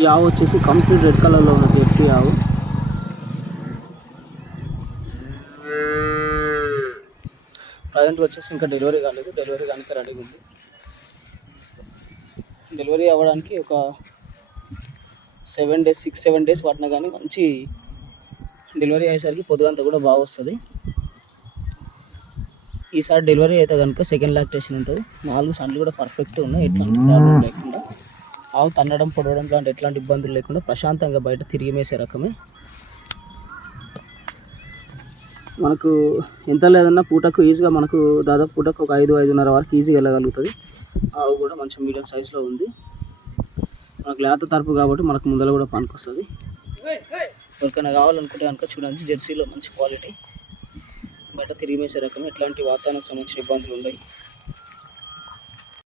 ఈ ఆవు వచ్చేసి కంప్లీట్ రెడ్ కలర్లో ఉన్న జెర్సీ ఆవు. ప్రజెంట్ వచ్చేసి ఇంకా డెలివరీ కాలేదు, డెలివరీ కనుక రెడీగా ఉంది. డెలివరీ అవ్వడానికి ఒక 6-7 డేస్ పట్టినా కానీ మంచి డెలివరీ అయ్యేసరికి పొద్దుగంతా కూడా బాగా వస్తుంది. ఈసారి డెలివరీ అయితే కనుక సెకండ్ లాక్టేషన్ ఉంటుంది. 4 సండ్లు కూడా పర్ఫెక్ట్గా ఉన్నాయి, ఎట్లాంటి ప్రాబ్లం లేకుండా. ఆవు తన్నడం పొడవడం లాంటి ఎట్లాంటి ఇబ్బందులు లేకుండా ప్రశాంతంగా బయట తిరిగి మేసే రకమే. మనకు ఎంత లేదన్నా పూటకు ఈజీగా మనకు దాదాపు పూటకు ఒక 5-5:30 వరకు ఈజీగా వెళ్ళగలుగుతుంది. ఆవు కూడా మంచి మీడియం సైజులో ఉంది. మనకు లేత తరపు కాబట్టి మనకు ముందర కూడా పనికొస్తుంది. ఎవరికైనా కావాలనుకుంటే కనుక చూడండి, జెర్సీలో మంచి క్వాలిటీ, బయట తిరిగి మేసే రకం, ఎట్లాంటి వాతావరణానికి సంబంధించిన ఇబ్బందులు ఉన్నాయి.